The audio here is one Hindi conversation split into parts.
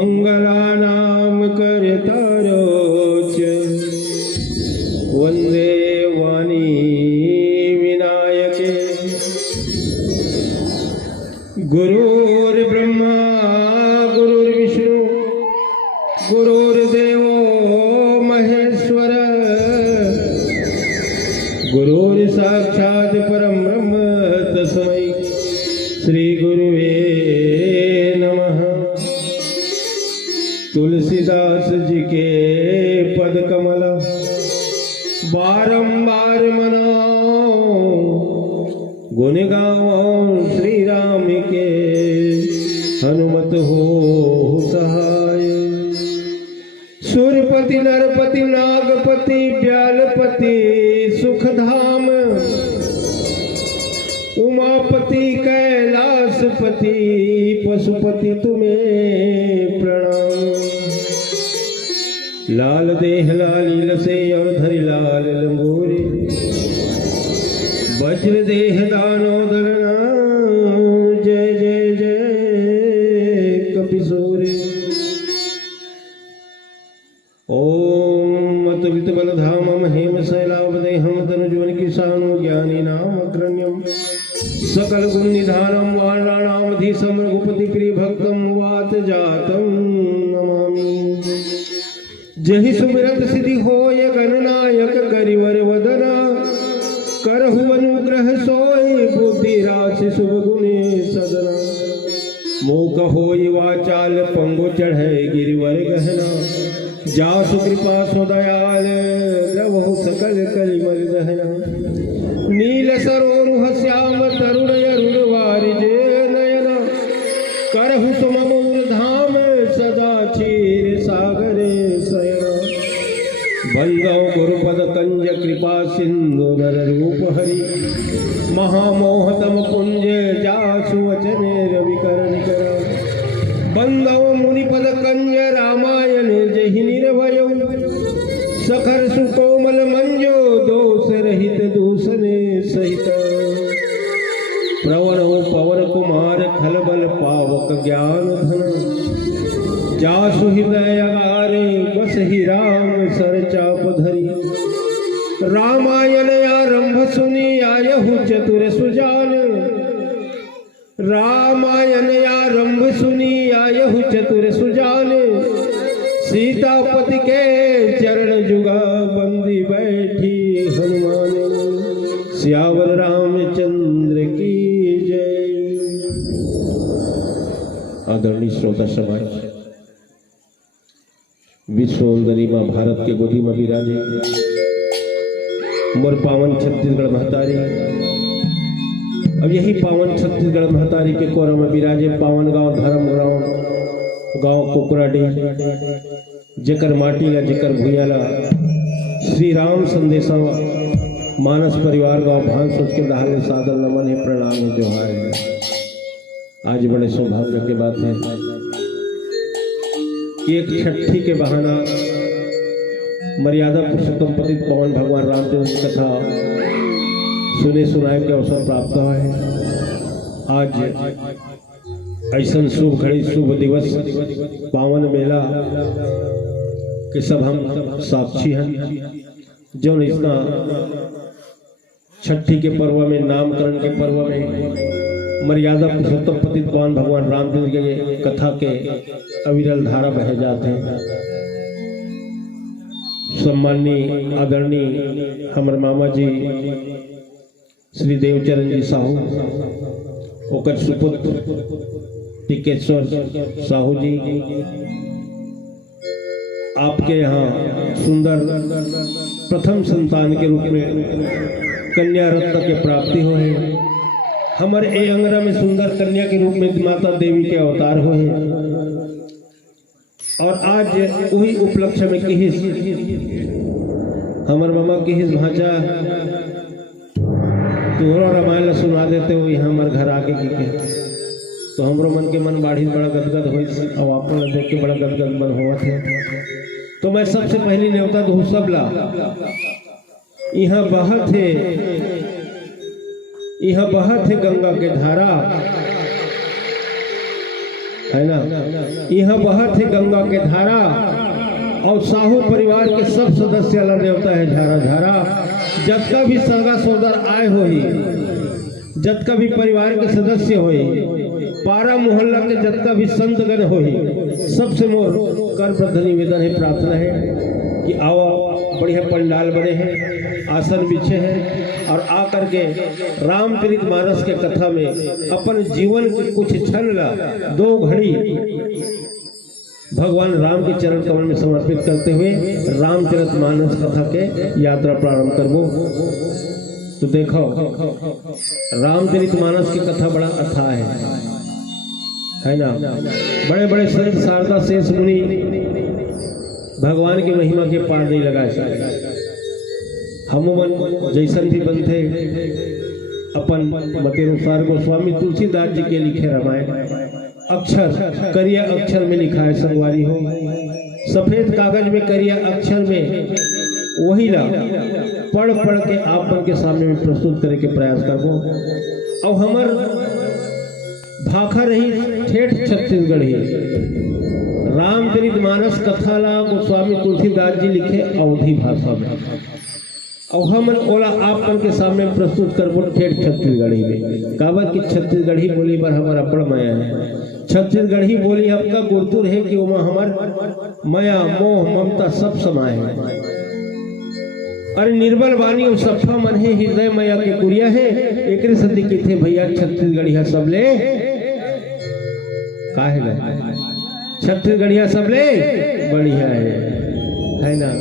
मंगलानाम करतारोच वंदे वाणी विनायके गुरुर्ब्रह्मा गुरुर्विष्णु गुरुर्देवो महेश्वर गुरुर्साक्षात् परम ब्रह्म तस्मै श्री गुरुवे नमः। तुलसीदास जी के पद कमल बारंबार मनाओ, गुण गाओ श्री राम के हनुमत हो सहाय। सुरपति नरपति नागपति ब्यालपति सुखधाम, उमापति कैलाशपति पशुपति तुम्हें प्रणाम। लाल देह लाली लसे और धरि लाल लंगोरे, वज्र देह दानोदरना जय जय जय कपिशोरे। ओम अतुलित बलधामम हेम शैलावदेहम तनुज्वल किसानो ज्ञानी नाम अग्रण्यम सकल गुण निधानम वाराणामधीशम रघुपति प्रिय भक्तम वात जातम नमामि। जहि सुमिरत सिद्धि होय गणनायक गरिवर वदना, करहु अनुग्रह सोय बुद्धि राशि शुभ गुणे सदना। मोक होय वाचाल पंगु चढ़ै गिरिवर गहना, जासु कृपा सो दयाल द्रवहु सकल कलिमल दहना। नील सरोरुह श्याम तरुण अरुण वारिजे नयना, करहु तुम मोर धाम सदा क्षीर सागरे शयना। बंदौ गुरुपद कंज कृपा सिंधु नर रूप हरि, महामोहतम कुंज जासु वचने रवि करण कर। बंदौ मुनिपद कंज रामायण जहि निर्भय, सखर सुकोमल मंजो दोष रहित दूसरे सहित। प्रवण पवन कुमार खलबल पावक ज्ञान धन, जासु हृदय अगारे बसहि राम सर चाप धरी। रामायण आरंभ सुनी आयहु चतुर सुजान, रामायण आरंभ सुनी आयहु चतुर सुजान। सीतापति के चरण जुगा बंदी बैठी हनुमान, सियावर रामचंद्र की जय। आदरणीय श्रोता समाज, विश्व सुंदरी माँ भारत के गोदी में विराजे मोर पावन छत्तीसगढ़ महतारी। अब यही पावन छत्तीसगढ़ महतारी के कोरा में विराजे पावन गांव धर्म गांव कुकुराडी, जेकर माटी ला जेकर भूयाला श्री राम संदेशा मानस परिवार गांव भान सोच के दहाले सादर नमन है, प्रणाम है, जोहार है। आज बड़े सौभाग्य की बात है कि एक छठी के बहाना मर्यादा पुरुषोत्तम पतित पवन भगवान रामचंद्र की कथा सुने सुनाए के अवसर प्राप्त हुआ है। आज ऐसा शुभ घड़ी शुभ दिवस पावन मेला के सब हम साक्षी हैं, जो इतना छठी के पर्व में नामकरण के पर्व में मर्यादा पुरुषोत्तम पतित पावन भगवान रामचंद्र के कथा के अविरल धारा बह जाते हैं। सम्माननीय आदरणीय हमर मामा जी श्री देवचरण जी साहू, ओकर सुपुत्र टिकेश्वर साहू जी, आपके यहाँ सुंदर प्रथम संतान के रूप में कन्या रत्न के प्राप्ति हुए। हमारे ए अंगना में सुंदर कन्या के रूप में माता देवी के अवतार हुए। और आज वही उपलक्ष्य में किहिस हमार मामा किहिस भांचा तोहरा रामायण सुना देते हो यहाँ हमारे घर आके के, तो हमरो मन के मन बाढ़ी बड़ा गदगद हो और आपको देख के बड़ा गदगद मन हुआ थे। तो मैं सबसे पहली न्योता दू सबला यहाँ बहत है गंगा के धारा, है ना। यहाँ बहत है गंगा के धारा और साहू परिवार के सब सदस्य अलग देवता है झारा झारा। जब का भी संगा सोदर आए हो ही, जब का भी परिवार के सदस्य हो, पारा मोहल्ला के जब का भी संतगण हो, सबसे मोर कर प्रथ निवेदन है, प्रार्थना है कि आओ, बढ़िया पंडाल बने हैं, आसन बिछे हैं और आ करके रामचरित मानस के कथा में अपन जीवन के कुछ क्षण ला 2 घड़ी भगवान राम के चरण कमल में समर्पित करते हुए रामचरित मानस कथा के यात्रा प्रारंभ करबो। तो देखो रामचरित मानस की कथा बड़ा अथाह है ना। बड़े बड़े संत शारदा शेष मुनि भगवान की महिमा के पार नहीं लगा सके। हम जैसन भी बनते अपन मत अनुसार गोस्वामी तुलसीदास जी के लिखे रामायण अक्षर करिया अक्षर में लिखा है संगवारी हो, सफेद कागज में करिया अक्षर में वही ला पढ़ पढ़ के आपन के सामने में प्रस्तुत करे के प्रयास करबो। और हमर भाखा रही ठेठ छत्तीसगढ़ ही रामचरित मानस कथा ला गोस्वामी तुलसीदास जी लिखे अवधी भाषा में, और हम ओला आपन के सामने प्रस्तुत करबो ठेठ छत्तीसगढ़ी में। काबर की छत्तीसगढ़ी बोली पर हमारा बड़ माया है। छत्तीसगढ़ी बोली आपका गुरतुर है कि वहाँ हमार माया मोह ममता सब समाये है। अरे निर्बल वाणी और सफा मन है, हृदय माया के कुरिया है। एक सदी के थे भैया छत्तीसगढ़िया सबले काहे गए, छत्तीसगढ़िया सबले बढ़िया है ना।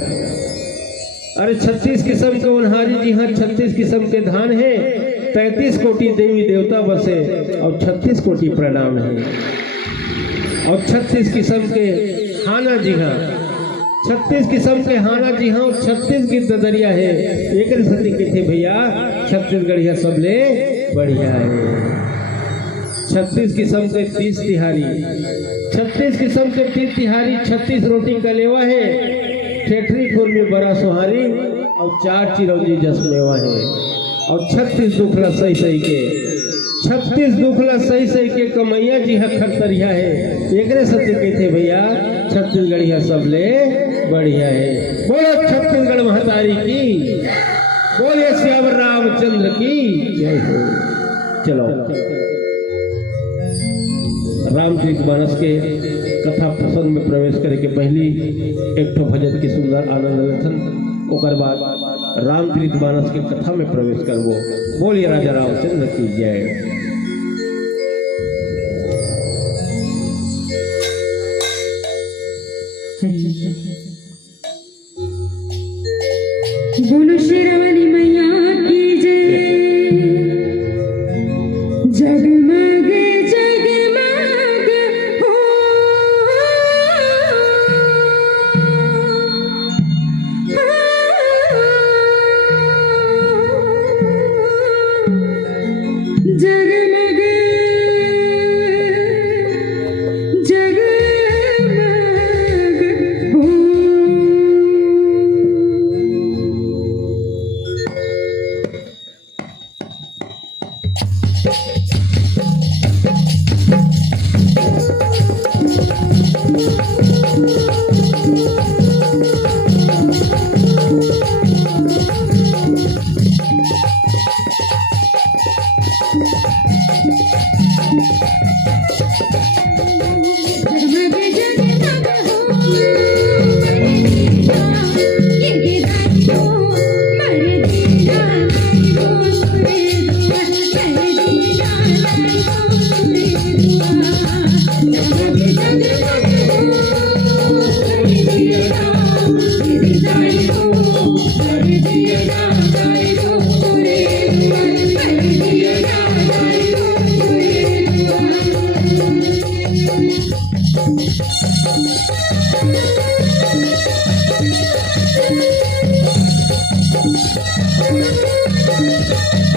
अरे 36 किस्म के उन्हारी जी हाँ, 36 किस्म के धान है, 33 कोटि देवी देवता बसे और 36 कोटि प्रणाम है। और 36 किस्म के हाना जी हाँ, 36 किस्म के हाना जी हाँ, 36 की ददरिया है। एक सती के थे भैया छत्तीसगढ़िया सबले बढ़िया है। 36 किस्म के 30 तिहारी, 36 किस्म के 30 तिहारी, 36 रोटी का लेवा है, ठेठरी फूल में बड़ा सुहारी और 4 चिरौंजी जसमेवा है। और 36 दुखला सही सही के, 36 दुखला सही सही के कमैया जी है खरतरिया है। एक सत्य के थे भैया छत्तीसगढ़िया सबले बढ़िया है। बोलो छत्तीसगढ़ महतारी की, बोले श्याम रामचंद्र की जय हो। चलो रामचरित मानस के कथा प्रसंग में प्रवेश करे के पहली एक तो भजन की सुंदर आनंद लेथन, ओकर बाद रामचरित मानस की कथा में प्रवेश करबो। बोलिए राजा रामचंद्र की जय। बोलो शेरावाली मैया की जय। जगमग जगमग हो जगमग जगमग हो।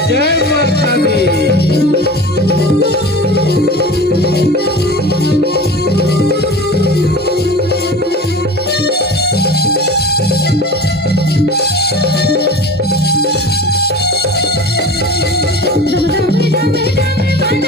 जय माता दी। दम दम दम दम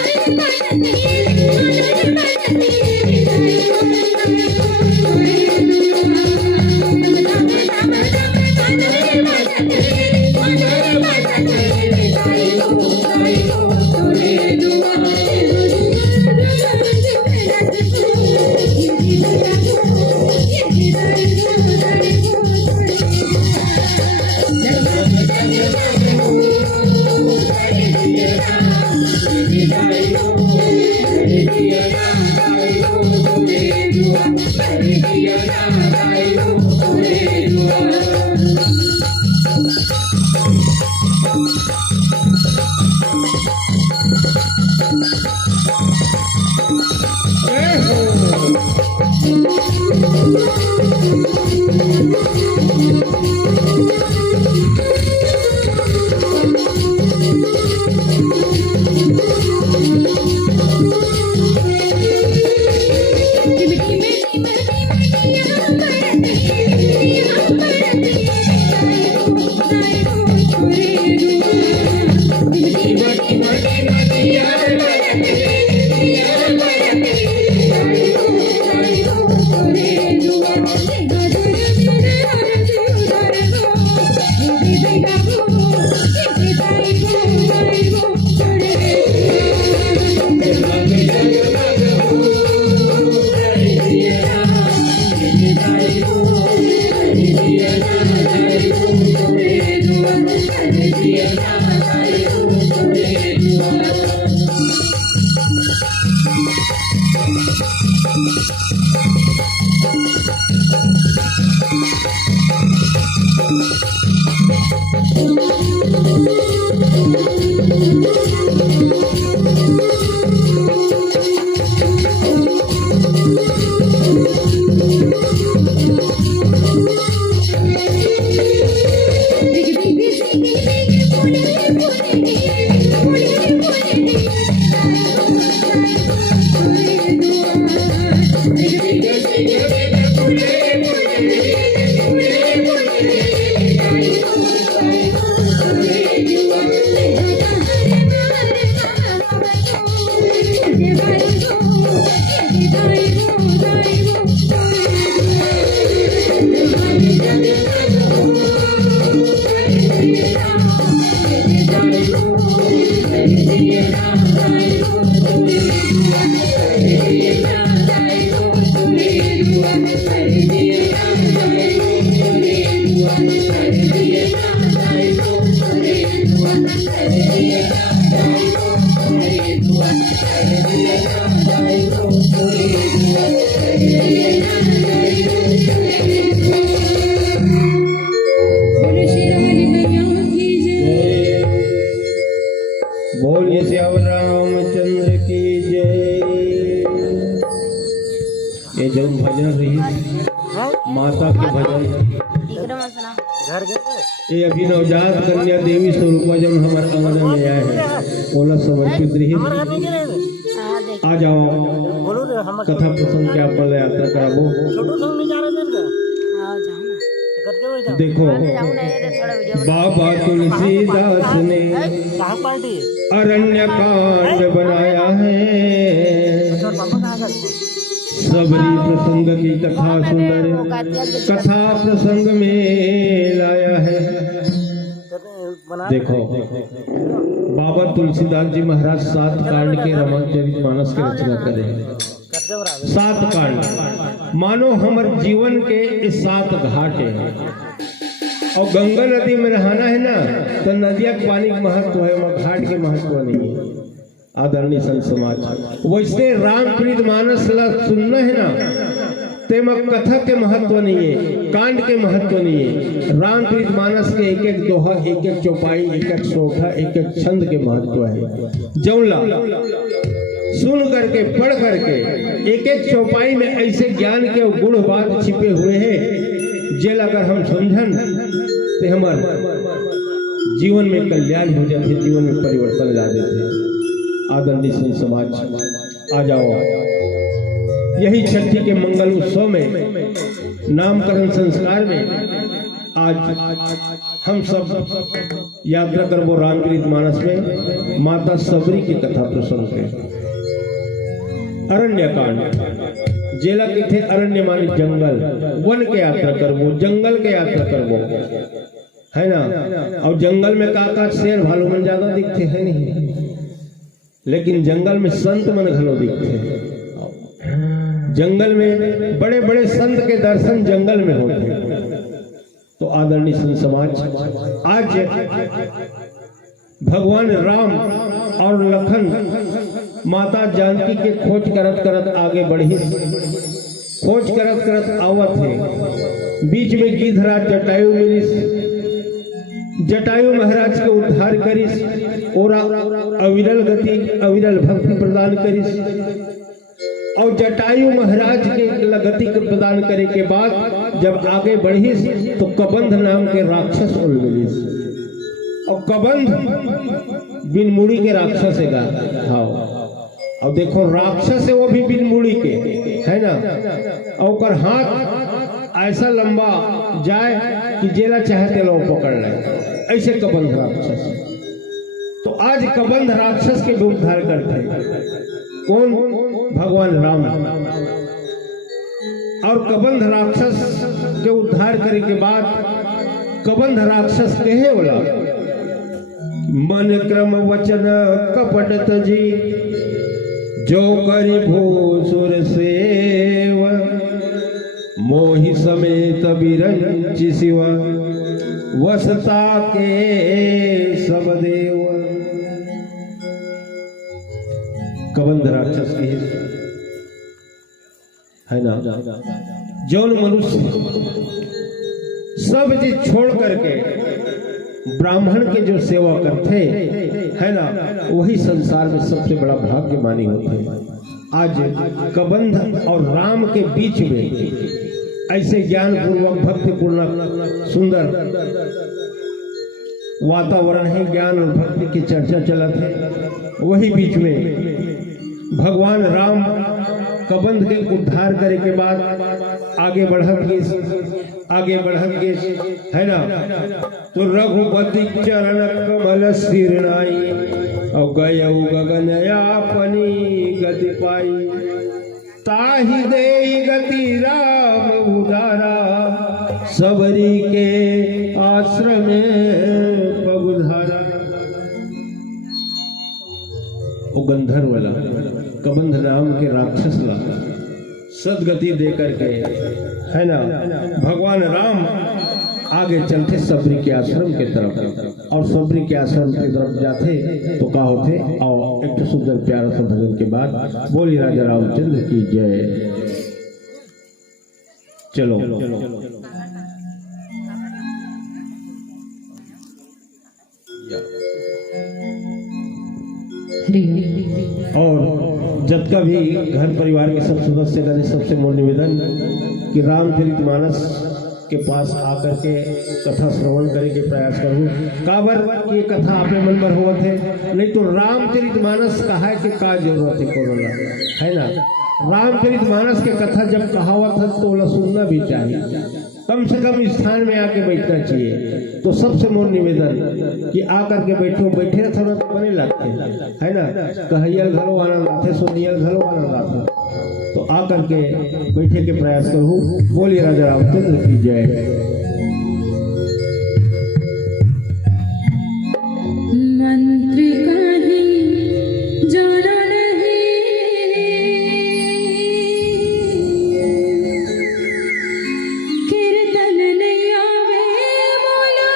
बोलिए श्याम रामचंद्र की जय। ये जो भजन रही माता के भजन, ये अभी नवजात कन्या देवी स्वरूपा जब हमारे आंगन में आए हैं ओला समर्पित रही। आ जाओ कथा प्रसंग के आप यात्रा कराबो। देखो बाबा तुलसीदास ने अरण्य कांड बनाया है, सबरी प्रसंग की कथा सुंदर कथा प्रसंग में लाया है। देखो बाबा तुलसीदास जी महाराज 7 कांड के रामचरितमानस की रचना करे। 7 कांड मानो हमारे जीवन के इस 7 घाट है। और गंगा नदी में नहाना है ना तो नदिया के पानी का महत्व है, वहाँ घाट के महत्व नहीं है। आदरणीय संत समाज वैसे रामचरित मानस सुनना है ना तेमा कथा के महत्व नहीं है, कांड के महत्व नहीं है। रामचरित मानस के एक एक दोहा, एक एक चौपाई, एक एक सोठा, एक एक छंद के महत्व है। जौला सुन करके पढ़ करके एक एक चौपाई में ऐसे ज्ञान के गुण बात छिपे हुए हैं जेल अगर हम समझन तो हमारे जीवन में कल्याण हो जाते, जीवन में परिवर्तन ला देते। आदरणीय संत समाज आ जाओ, यही छठी के मंगल उत्सव में नामकरण संस्कार में आज हम सब यात्रा करबो रामचरित मानस में माता सबरी की कथा प्रसंग है। अरण्य कांड जेला के थे अरण्य माने जंगल, वन के यात्रा करबो, जंगल के यात्रा करबो है ना। और जंगल में का शेर भालू मन ज्यादा दिखते है नहीं, लेकिन जंगल में संत मन घनो दिखते हैं। जंगल में बड़े बड़े संत के दर्शन जंगल में होते हैं। तो आदरणीय संत समाज आज भगवान राम और लखन माता जानकी के खोज करत करत आगे बढ़ी, खोज करत करत आवत है। बीच में गिधराज जटायु मिलिस, जटायु महाराज के उद्धार करिस और अविरल गति अविरल भक्ति प्रदान करिस। और जटायु महाराज के गति प्रदान करे के बाद जब आगे बढ़िस तो कबंध नाम के राक्षस उल मिलिस। और कबंध बिन मुड़ी के राक्षस है। हाँ, और देखो राक्षस है वो भी बिन मुड़ी के, है ना। और हाथ ऐसा लंबा जाए कि जेला चाहते लोग पकड़ ले, ऐसे कबंध राक्षस। तो आज कबंध राक्षस के रूप धारण करते कौन? भगवान राम। और कबंध राक्षस के उद्धार करे के बाद कबंध राक्षस कहे बोला, मन क्रम वचन कपट तजी, जो करी भूसुर सेव, मोहि समेत बिरंचि शिवा, वसता के सब देव। कबंध राक्षस की है ना, जौन मनुष्य सब चीज छोड़ करके ब्राह्मण के जो सेवा करते है ना, वही संसार में सबसे बड़ा भाग्यमानी होते हैं। आज कबंध और राम के बीच में ऐसे ज्ञान पूर्वक भक्ति पूर्ण सुंदर वातावरण है, ज्ञान और भक्ति की चर्चा चलत है। वही बीच में भगवान राम कबंध के उद्धार करे के बाद आगे बढ़त गे है ना। तो रघुपति चरण कमल सिरनाई, और गयऊ गगन अपनी गति पाई, ताहि देई गति राम उदारा, सबरी के आश्रम में पगुधारा। वो गंधर्व वाला कबंध नाम के राक्षस ला सदगति दे करके, है ना, भगवान राम आगे चलते सबरी के आश्रम के तरफ। और सबरी के आश्रम की तरफ जाते तो क्या होते, और एक सुंदर प्यारा सा भजन के बाद बोली राजा रामचंद्र की जय। चलो और जब का भी घर परिवार के सब सदस्य का सबसे मोर निवेदन कि रामचरितमानस के पास आकर के कथा श्रवण करे के प्रयास करूँ। काबर की कथा आपने मन पर हुआ थे, नहीं तो रामचरितमानस कहा है कि का जरूरत है कोरोना, है ना। रामचरितमानस के कथा जब कहावत है तो वह सुनना भी चाहिए, कम से कम स्थान में आके बैठना चाहिए। तो सबसे मोर निवेदन कि आकर के बैठे थोड़ा तो बने लगते है ना, कहैया घरों आनंद आते, सुनिया घरों आनंद आते। तो आकर के बैठे के प्रयास करूँ। बोलिए राजा रामचंद्र की जय। मंत्र कहीं जाना नहीं, कीर्तन नहीं आवे बोला,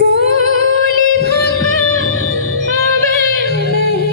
बोली भाका आवे नहीं,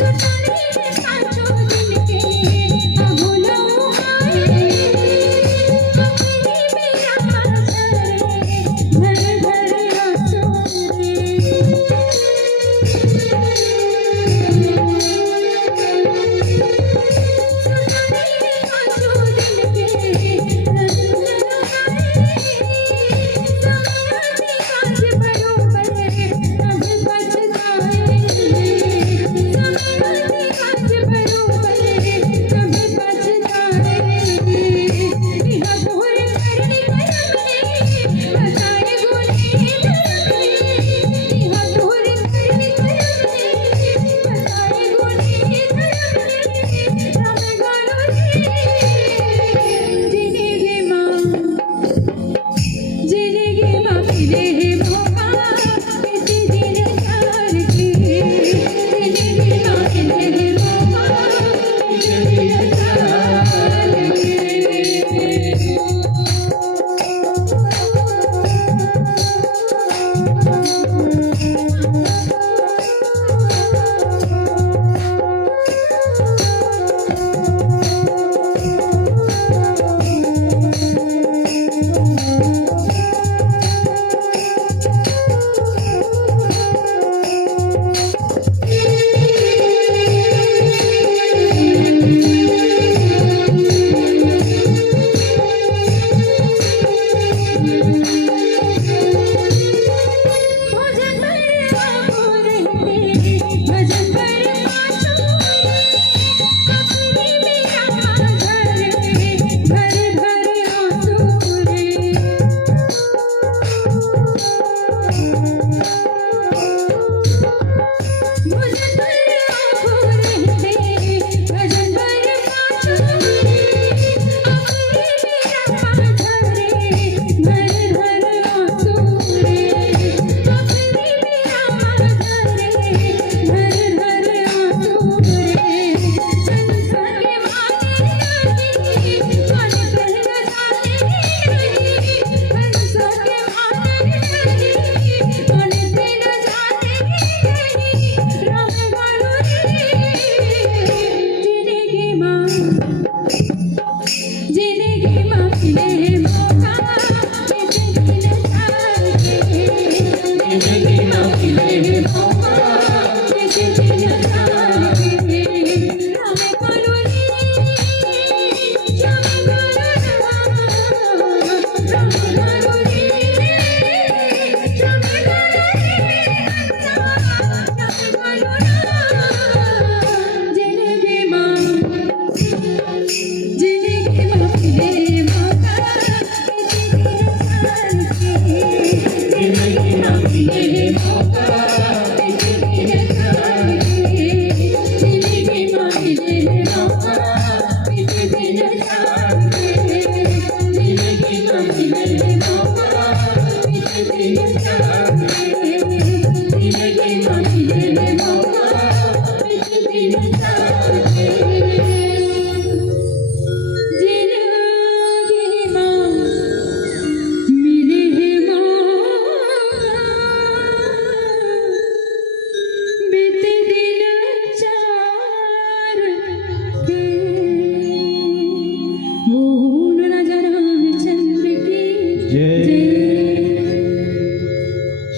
सुनाने पाँचों दिन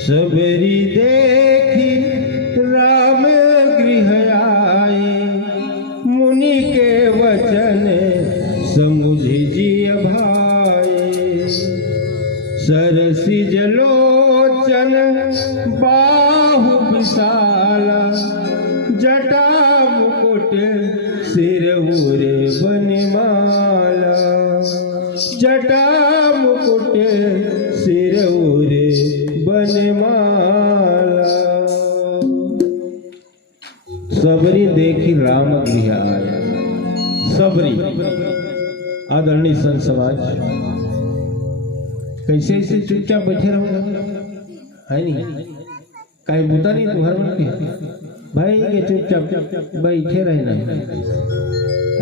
सबरी देखी राम गृह आए, मुनि के वचन समुझि जिय भाए। सरसी जलोचन बाहु विशाला, जटा मुकुट सिर उरे बनमाला। जटा मुकुट सिर उरे बनमाला। सबरी देखी राम गृह आया। सबरी आदरणीय संत समाज कैसे ऐसे चुपचाप बैठे रहो है नहीं, कहीं बूता नहीं तुम्हारे मन के भाई ये चुपचाप बैठे रहना।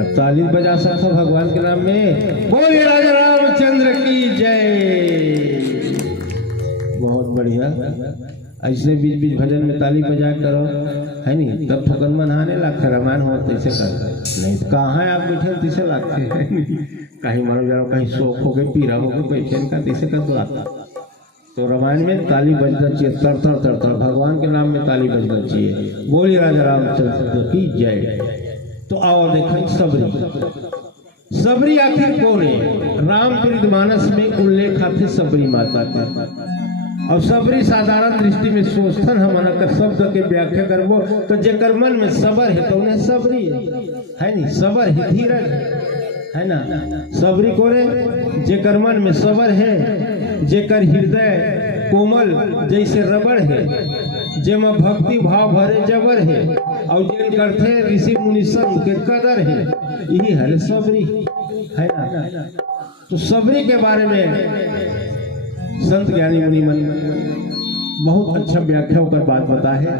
अब ताली बजा सकता भगवान के नाम में। बोलिए राजा रामचंद्र की जय। बहुत बढ़िया, ऐसे बीच बीच भजन में ताली बजा करो है नहीं, तब थकन मन आने लगता। रामायण हो तैसे कर नहीं तो कहाँ है आप बैठे तैसे लगते कहीं मानो जाओ, कहीं शोक हो गए, पीरा हो गए, बैठे का तैसे कर दो आता। तो रामायण में ताली बजना चाहिए, तर तर तर तर भगवान के नाम में ताली बजना चाहिए। बोलिए राजा रामचंद्र की जय। तो आओ देखें सबरी। सबरी आखिर कौन है? रामचरितमानस में उल्लेख आते सबरी माता का। और सबरी साधारण दृष्टि में सोचथन हमारा का शब्द के व्याख्या करबो तो जेकर मन में सबर है तो उन्हें सबरी है नहीं, सबर है, धीरज है ना। सबरी कोरे जेकर मन में सबर है, जेकर हृदय कोमल जैसे रबड़ है, जेमा भक्ति भाव भरे जबर है, और जिन करते ऋषि मुनि संत के कदर है, यही है सबरी है ना। तो सबरी के बारे में संत ज्ञानी मुनि मन बहुत अच्छा व्याख्या कर बात बता है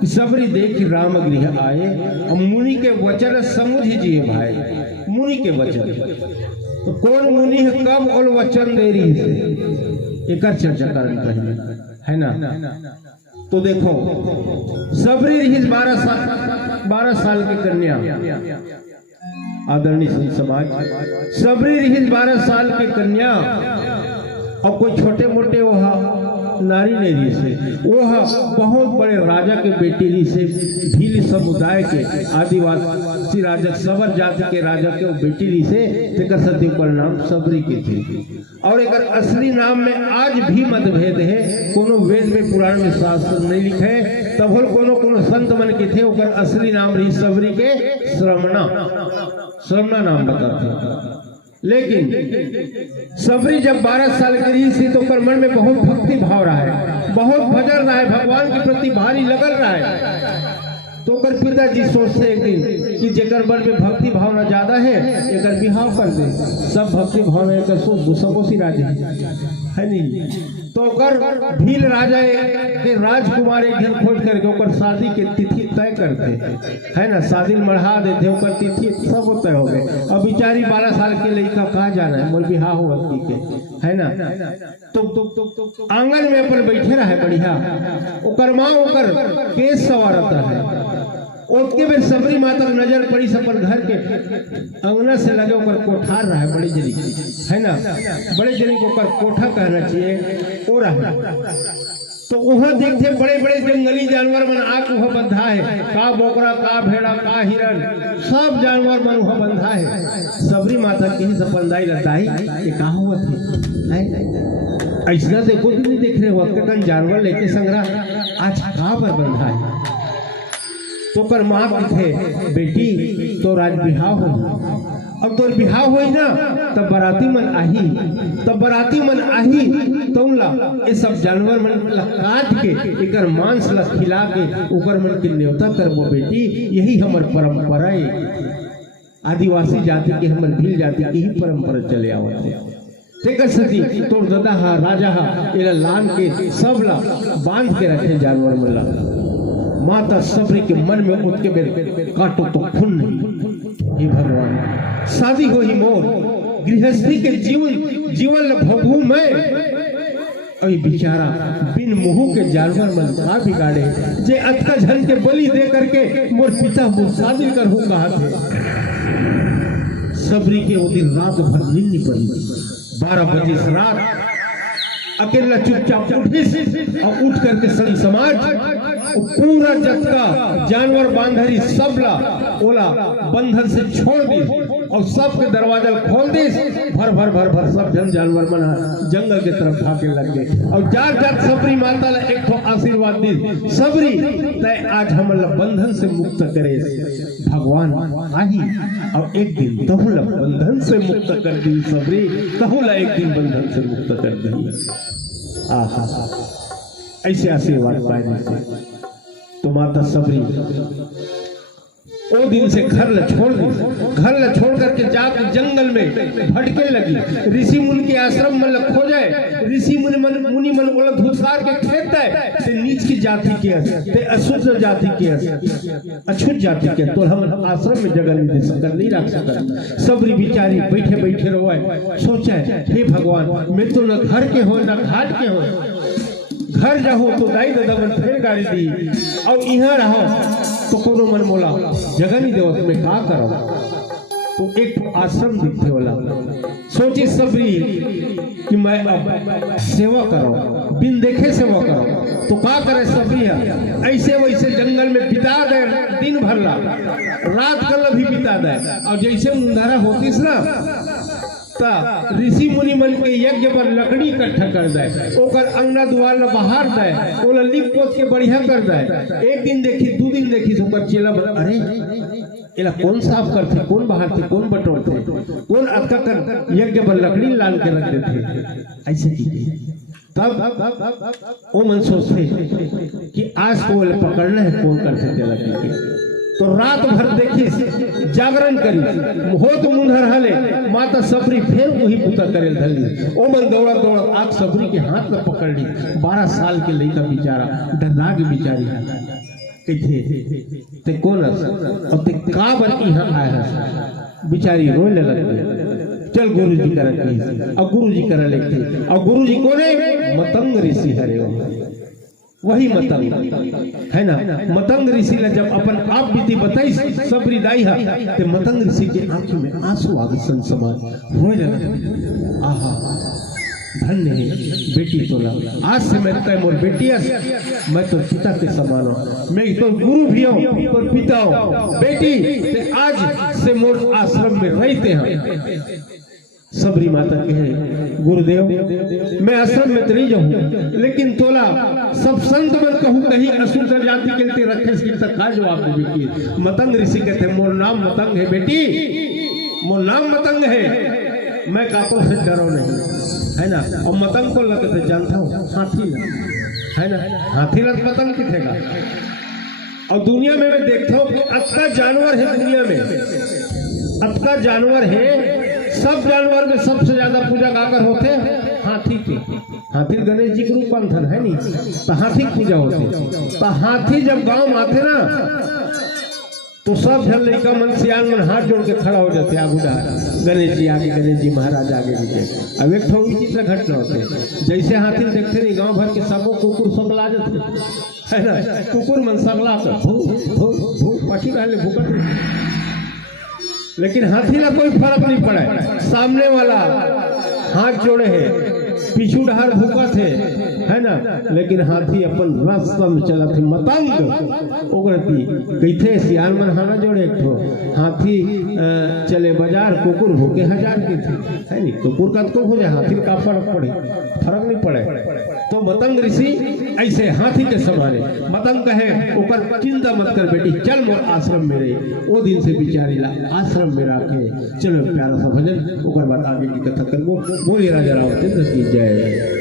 कि सबरी देख राम गृह आए, और मुनि के वचन समुझ जिए भाई। मुनि के वचन तो कौन मुनि है, कब और वचन दे रही है, एक चर्चा करनी पहले है ना। तो देखो सबरी रही 12 साल की कन्या। आदरणीय संत समाज, सबरी रही 12 साल की कन्या, और कोई छोटे मोटे वहा नारी नहीं से, वह बहुत बड़े राजा के बेटी री से, भील समुदाय के आदिवासी राजा सबर जाति के राजा के बेटी री से, तेकर सती पर नाम सबरी के थे। और एक असली नाम में आज भी मतभेद है, कोनो वेद में पुराण में शास्त्र नहीं लिखे, तब कोनो संत मन के थे ओकर असली नाम रही सबरी के श्रमणा नाम बताते। लेकिन सबरी जब 12 साल की रही थी तो कर मन में बहुत भक्ति भाव रहा है, बहुत भजन रहा है, भगवान के प्रति भारी लगन रहा है। तो कर पिताजी सोचते एक दिन कि जेकर मन में भक्ति भावना ज्यादा है एकर बिहाव कर दे, सब भक्ति भावना एकर सबोसी राजा है नहीं। तो कर भील राजा के राजकुमार एक दिन खोज करके ओकर शादी के तिथि तय करते है ना, शादी मढ़ा देते, ओकर तिथि सब तय हो गए। अब बेचारी 12 साल के लड़का कहाँ जाना है, मोल बिहाव हो के है ना। तो आंगन में अपन बैठे रहे बढ़िया, ओकर माँ ओकर केस सवारता है। उसके में सबरी माता की नजर पड़ी सपर घर के अंगना से लगे ओकर कोठार रहा है बड़ी जनी है ना, बड़े जनी को ओकर कोठा कहना चाहिए ओ रहा। तो वहाँ देखते बड़े बड़े जंगली जानवर मन आके वहाँ बंधा है, का बोकरा, का भेड़ा, का हिरन, सब जानवर मन वहाँ बंधा है। सबरी माता की ही सपंदाई रहता है, ये कहा हुआ थे ऐसा देखो कि नहीं देख रहे हो कन जानवर लेके संग्रह आज कहाँ पर बंधा है। तो कर माँ थे बेटी तो राज बिहाव हो, अब तोर बिहाव होई ना तब बराती मन आही, तब बराती मन आही तौला ये सब जानवर मन ला काट के एकर मांस ला खिला के ओकर मन के न्योता करबो बेटी। यही हमर परंपरा है, आदिवासी जाति के हमर भील जाति के ही परंपरा चले आवत है। तेकर सती तोर दादा हा राजा हा एला लान के सब ला बांध के रखे जानवर मन ला। माता सबरी के मन में उठके बेर काटो तो खून नहीं। हे भगवान, शादी हो ही मोर, गृहस्थी के जीवन भोगू मैं। अभी बेचारा बिन मुंह के जानवर मन का बिगाड़े जे अतका झन के बलि दे करके मोर पिता मुझ शादी कर हो कहा थे। सबरी के वो दिन रात भर नींद नहीं पड़ी। 12 बजे से रात अकेला चुपचाप उठी और उठ करके सभी समाज पूरा जत्था जानवर बांधरी सबला ओला बंधन से छोड़ दी और सबके दरवाजा खोल दी। भर भर भर भर सब जन जानवर मन जंगल के तरफ भागे लग गए और जात जात सबरी माता ला एक ठो आशीर्वाद दी। सबरी तय आज हमला बंधन से मुक्त करे भगवान आही और एक दिन तहुला बंधन से मुक्त कर दी। सबरी तहुला एक दिन बंधन से मुक्त कर दी। आहा, ऐसे आशीर्वाद पाने से तो माता सबरी वो दिन से घर ला छोड़ दी। घर ला छोड़ करके जाकर जंगल में भटके लगी। ऋषि मुनि के आश्रम में खो जाए। ऋषि मुनि मन बोला धुसार के खेत है ते नीच की जाति के ते अशुद्ध जाति के अछूत जाति के तो हम आश्रम में जगह नहीं दे सकते, नहीं रख सकते। सबरी बिचारी बैठे बैठे रोए, सोचा हे भगवान मैं तो न घर के हो न घाट के हो, घर जाओ तो दाई दादा मन फिर गाड़ी दी और यहाँ रहो तो कोनो मन मोला जगह नहीं देव तुम्हें का करो। तो एक आश्रम दिखते वाला सोची सबरी कि मैं अब सेवा करो, बिन देखे सेवा करो। तो का करे सबरी ऐसे वैसे जंगल में बिता दे दिन भर ला, रात कल भी बिता दे। और जैसे मुंधारा होतीस ना ऋषि मुनि मन के यज्ञ पर लकड़ी इकट्ठा कर दे, ओकर अंगना द्वार ला बाहर दे, ओला लिप पोत के बढ़िया कर दे। एक दिन देखी, 2 दिन देखी तो ओकर चेला बोला अरे एला कौन साफ करते, कौन बहारते, कौन बटोरते, कौन अतका कर यज्ञ पर लकड़ी लाल के रख देते। ऐसे की तब वो मन सोचते कि आज को पकड़ना है, कौन करते थे लकड़ी के। तो रात भर देखी जागरण करी, होत मुंधर हले माता सबरी फिर वही पुता करे धली। ओ मन दौड़ा दौड़ा आग सबरी के हाथ में पकड़ ली। 12 साल के लड़का बेचारा डरा के बेचारी कहते ते कौन और ते का बर यहाँ आया। बेचारी रोने लगती, चल गुरु जी कर और गुरु जी कर लेते। और गुरु जी कोने मतंग ऋषि हरे वही मतंग है ना। मतंग ऋषि ने जब अपन आप बीती बताई सबरी दाई है तो मतंग ऋषि के आंखों में आंसू आ गए संसमान हो जाना। आहा धन्य है बेटी तोला, आज से मैं तय मोर बेटी मैं तो पिता के समान हूँ, मैं तो गुरु भी हूँ तो पिता हूँ। बेटी आज से मोर आश्रम में रहते हैं। सबरी माता कहे गुरुदेव मैं आश्रम में तो नहीं जाऊँ, लेकिन तोला सब संत मन कहूँ कहीं अशुद्ध जाति के लिए रखे का जवाब दे बेटी। मतंग ऋषि कहते मोर नाम मतंग है बेटी, मोर नाम मतंग है, मैं काको से डरो नहीं है ना। और मतंग को लगते जानता हूँ हाथी ना है ना, हाथी ना मतंग किथेगा। और दुनिया में मैं देखता हूँ अतका जानवर है दुनिया में, अतका जानवर है। सब जानवर में सबसे ज्यादा पूजा काकर होते हाथी की। हाथी गणेश जी के रूप अंथन है नहीं तो हाथी की पूजा होती। तो हाथी जब गांव में आते ना तो सब जन लड़का मन सियान मन हाथ जोड़ के खड़ा हो जाते आगुड़ा गणेश जी आगे, गणेश जी महाराज आगे नीचे। अब एक थोड़ी चित्र घटना होते जैसे हाथी देखते नहीं गांव भर के सबो कुकुर सकला जाते है ना। कुकुर मन सकला तो पटी रहले भूकत, लेकिन हाथी ना कोई फर्क नहीं पड़ा। सामने वाला हाथ जोड़े है, पीछू डहार भूखा थे है ना, लेकिन हाथी अपन रास्ता में चला थे। मतंग उगरती गई थे सियाल मन हाना जोड़े एक ठो हाथी चले बाजार, कुकुर भूखे 1000 के थे है नहीं। कुकुर का तो हो जाए, हाथी का फर्क पड़े। फर्क नहीं पड़े। तो मतंग ऋषि ऐसे हाथी के समाने मतंग कहे ओकर चिंता मत कर बेटी, चल मोर आश्रम में रही। वो दिन से बिचारी ला आश्रम में रखे। चलो प्यारा सा भजन ओकर बाद आगे की कथा करबो। बोले राजा रामचंद्र की जय।